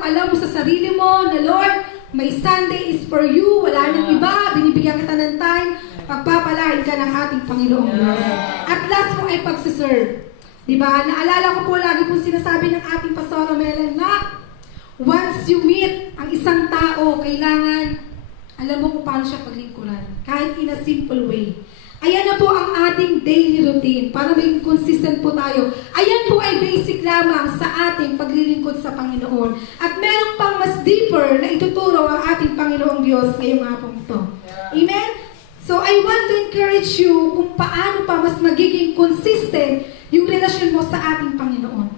mong alam mo sa sarili mo na Lord, may Sunday is for you, wala nang iba, binibigyan kita ng time, pagpapalain ka ng ating Panginoong Diyos. At last mo ay pagsiserve. Diba? Naalala ko po, lagi po sinasabi ng ating Pastor Romelan na once you meet ang isang tao, kailangan alam mo kung paano siya paglingkuran. Kahit in a simple way. Ayan na po ang ating daily routine para maging consistent po tayo. Ayan po ay basic lamang sa ating paglilingkod sa Panginoon. At meron pang mas deeper na ituturo ang ating Panginoong Diyos ngayong hapong ito. Amen? So I want to encourage you kung paano pa mas magiging consistent yung relasyon mo sa ating Panginoon.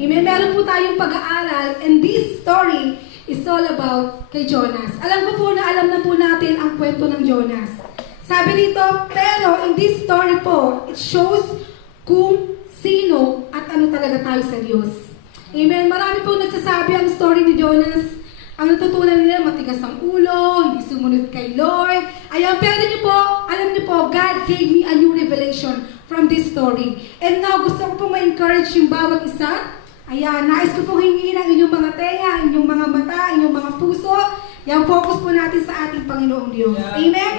Amen? Meron po tayong pag-aaral and this story is all about kay Jonas. Alam ko po na alam na po natin ang kwento ng Jonas. Sabi dito, pero in this story po, it shows kung sino at ano talaga tayo sa Diyos. Amen? Marami po nagsasabi ang story ni Jonas. Ang natutunan nila, matigas ang ulo, hindi sumunod kay Lord. Ayan, pero alam niyo po, God gave me a new revelation from this story. And now, gusto ko po ma-encourage yung bawat isa. Ayan, nais ko pong hingin ang inyong mga tenga, inyong mga mata, inyong mga puso. Yan, focus po natin sa ating Panginoong Diyos. Amen?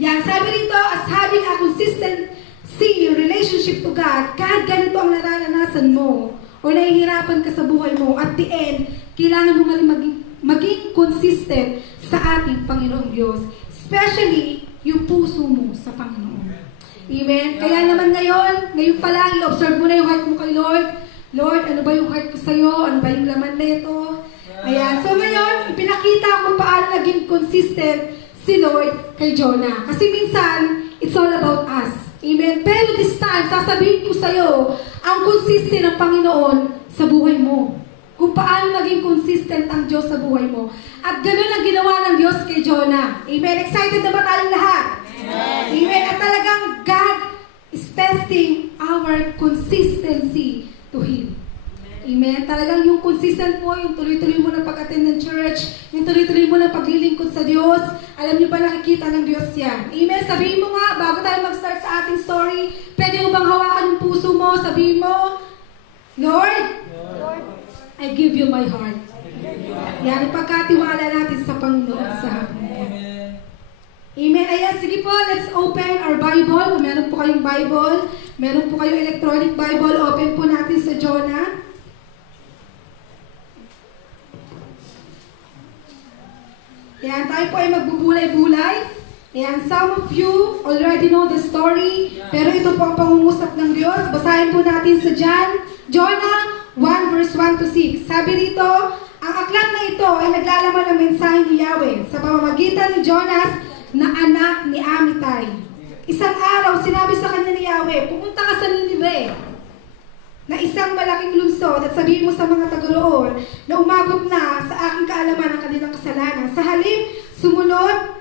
Yan, sabi rito, as having a consistency relationship to God, kahit ganito ang nararanasan mo, o nahihirapan ka sa buhay mo, at the end, kailangan mo maging consistent sa ating Panginoong Diyos. Especially, yung puso mo sa Panginoon. Amen? Kaya naman ngayon pa lang, i-observe mo na yung heart mo kay Lord. Lord, ano ba yung heart ko sa'yo? Ano ba yung laman nito? Ayan. So ngayon, ipinakita kung paano naging consistent si Lord kay Jonah. Kasi minsan, it's all about us. Amen? Pero this time, sasabihin ko sa'yo, ang consistent ng Panginoon sa buhay mo. Kung paano naging consistent ang Diyos sa buhay mo. At ganoon ang ginawa ng Diyos kay Jonah. Amen? Excited na ba tayong lahat? Amen? Amen? At talagang God is testing our consistency to Him. Amen? Talagang yung consistent mo, yung tuloy-tuloy mo na pag-attend ng church, yung tuloy-tuloy mo na paglilingkod sa Diyos, alam niyo ba nakikita ng Diyos yan? Amen? Sabihin mo nga, bago tayo mag-start sa ating story, pwede mo bang hawakan yung puso mo? Sabihin mo, Lord, I give you my heart. Yan, ipagkatiwala natin sa Panginoon sa hapon. Amen. Ayan, sige po, let's open our Bible. Meron po kayong Bible, meron po kayong electronic Bible, open po natin sa Jonah. Ayan, tayo po ay magbubulay-bulay. Ayan, some of you already know the story, pero ito po ang pangungusap ng Diyos. Basahin po natin sa Jonah 1 verse 1 to 6. Sabi dito, ang aklat na ito ay naglalaman ng mensahe ni Yahweh sa pamamagitan ni Jonas na anak ni Amittai. Isang araw, sinabi sa kanya ni Yahweh, pumunta ka sa Ninive, na isang malaking lungsod, at sabihin mo sa mga taga-roon na umabot na sa aking kaalaman ang kanilang kasalanan. Sa halip, sumunod,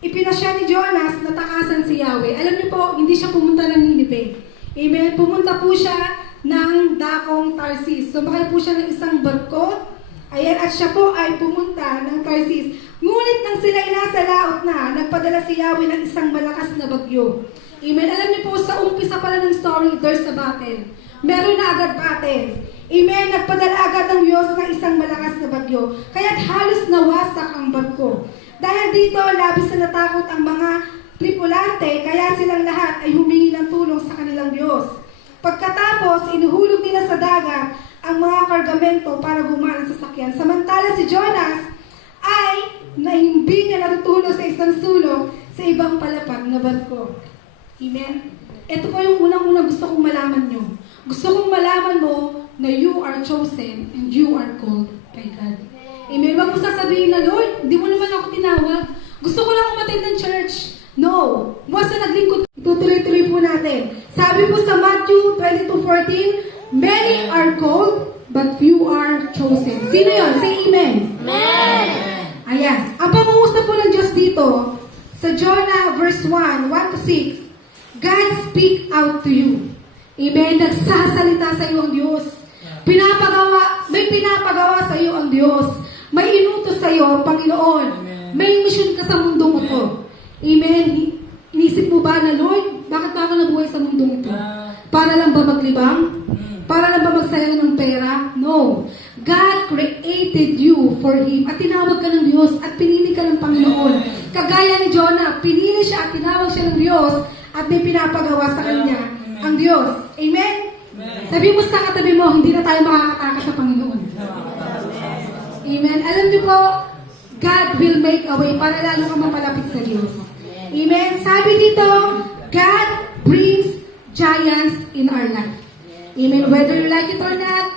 ipinasya ni Jonas na takasan si Yahweh. Alam niyo po, hindi siya pumunta ng Ninive. Amen? Pumunta po siya ng dakong Tarsis. Sumakay po siya ng isang barko. Ayan, at siya po ay pumunta ng Tarsis. Ngunit nang sila'y nasa laot na, nagpadala si Yahweh ng isang malakas na bagyo. Amen? Alam niyo po, sa umpisa pala ng story, there's a battle. Meron na agad battle. Amen? Nagpadala agad ng Diyos ng isang malakas na bagyo. Kaya't halos nawasak ang barko. Dahil dito, labis na natakot ang mga tripulante, kaya silang lahat ay humingi ng tulong sa kanilang Diyos. Pagkatapos, inuhulog nila sa dagat ang mga kargamento para gumana sa sasakyan. Samantala si Jonas ay nahimbing na natutulog sa isang sulok sa ibang palapag na barko. Amen? Ito po yung unang-unang gusto kong malaman nyo. Gusto kong malaman mo na you are chosen and you are called by God. Amen? Huwag mo sasabihin na, Lord, di mo naman ako tinawag. Gusto ko lang umattend ng church. No. Basta naglingkod. Tutuloy-tuloy po natin. Sabi po sa Matthew 22:14, many are called, but few are chosen. Sino yun? Say amen. Amen. Ayan. Ang pangungusap po ng Diyos dito, sa Jonah verse 1 to 6, God speak out to you. Amen. Nagsasalita sa iyo ang Diyos. May pinapagawa sa iyo ang Diyos. May inutos sa iyo ang Panginoon. May mission ka sa mundong ito. Amen. Inisip mo ba na, Lord, bakit ba ako nabuhay sa mundong ito? Para lang ba maglibang? Para lang ba magsayang ng pera? No. God created you for Him. At tinawag ka ng Diyos at pinili ka ng Panginoon. Kagaya ni Jonah, pinili siya at tinawag siya ng Diyos at may pinapagawa sa kanya ang Diyos. Amen? Sabi mo sa katabi mo, hindi na tayo makakatakas sa Panginoon. Amen? Alam niyo po, God will make a way para lalo ka mapalapit sa Diyos. Amen? Sabi dito, God brings giants in our life. Amen? Whether you like it or not,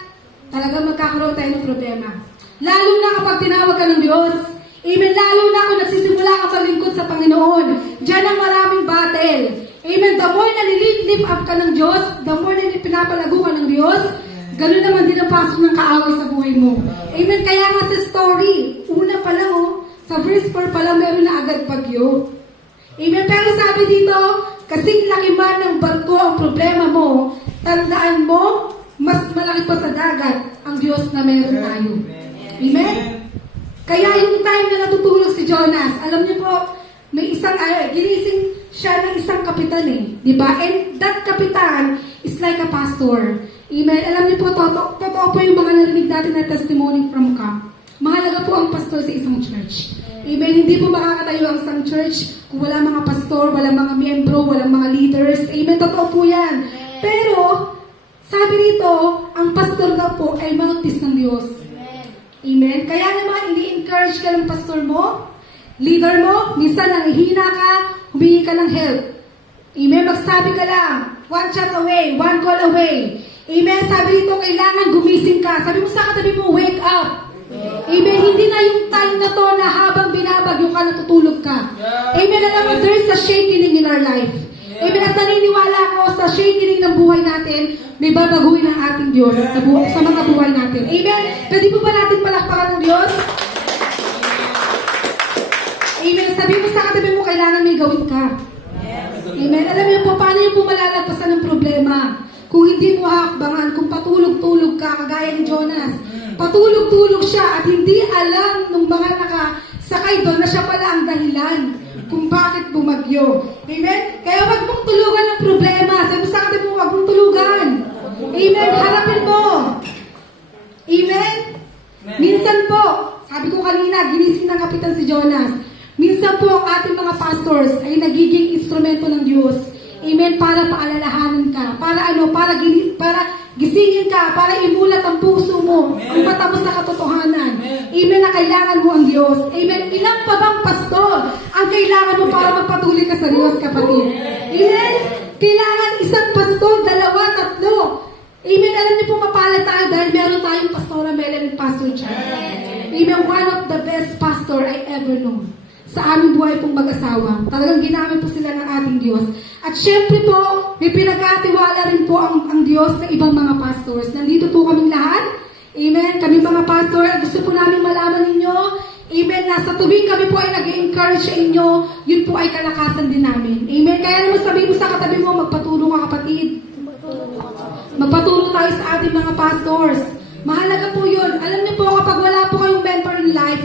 talagang magkakaroon tayo ng problema. Lalo na kapag tinawag ka ng Diyos. Amen? Lalo na kung nagsisimula ka paglingkod sa Panginoon. Diyan ang maraming battle. Amen? The more na nilift up ka ng Diyos, the more na pinapalago ka ng Diyos, ganun naman din ang pasok ng kaaway sa buhay mo. Amen? Kaya nga sa story, una pa lang sa verse 4 pa lang meron na agad bagyo. Amen? Pero sabi dito, kasing laki man ng barko ang problema mo, tandaan mo, mas malaki pa sa dagat ang Diyos na meron tayo. Amen? Kaya yung time na natutulog si Jonas, alam niyo po, may isang, ginising siya ng isang kapitan Diba? And that kapitan is like a pastor. Amen? Alam niyo po, totoo po yung mga narinig natin na testimony from camp. Mahalaga po ang pastor sa isang church. Amen? Hindi po makakatayo ang isang church kung wala mga pastor, wala mga miyembro, wala mga leaders. Amen? Totoo po yan. Pero, sabi rito, ang pastor daw po ay mouthpiece ng Diyos. Amen? Kaya naman, ini-encourage ka ng pastor mo, leader mo, minsan nanghihina ka, humingi ka ng help. Amen? Magsabi ka lang, one chat away, one call away. Amen? Sabi rito, kailangan gumising ka. Sabi mo sa katabi mo, wake up. Amen? Hindi na yung time na to na habang binabagyo ka, natutulog ka. Amen? Alam mo, there is a shaking in our life. Amen? At naniniwala ako sa shaking ng buhay natin, may babaguhin ang ating Diyos sa mga buhay natin. Amen? Pwede po ba natin palakpakan ng Diyos? Amen? Sabi mo sa katabi mo, kailangan may gawin ka. Amen? Alam niyo po, paano yung pumalalagpasan ng problema? Kung hindi mo hakbangan, kung patulog-tulog ka, kagaya ni Jonas, patulog-tulog siya at hindi alam ng mga nakasakay doon na siya pala ang dahilan kung bakit bumagyo. Amen? Kaya wag mong tulugan ng problema. Sabi mo sa katabi mo, wag mong tulugan. Amen? Harapin mo. Amen? Minsan po, sabi ko kanina, ginising ng kapitan si Jonas. Minsan po ang ating mga pastors ay nagiging instrumento ng Diyos. Amen? Para paalalahanan ka. Para gisingin ka. Para imulat ang puso mo. Ang mata mo sa katotohanan. Amen? Na kailangan mo ang Diyos. Amen? Ilang pa bang pastor ang kailangan mo para magpatuloy ka sa Diyos, kapatid? Amen? Kailangan isang pastor, dalawa, tatlo. Amen? Alam niyo po, mapalad tayo dahil meron tayong Pastora Melanie, Pastor John. Amen? One of the best pastor I ever known. Sa aming buhay pong mag-asawa. Talagang ginamit po sila ng ating Diyos. At syempre po, may pinagkatiwala rin po ang Diyos sa ibang mga pastors. Nandito po kaming lahat. Amen? Kami mga pastor, gusto po namin malaman ninyo. Amen? Nasa tuwing kami po ay nag-encourage sa inyo, yun po ay kalakasan din namin. Amen? Kaya naman sabihin mo sa katabi mo, magpatulong ka, kapatid. Magpatulong tayo sa ating mga pastors. Mahalaga po yun. Alam niyo po, kapag wala po kayong mentor in life,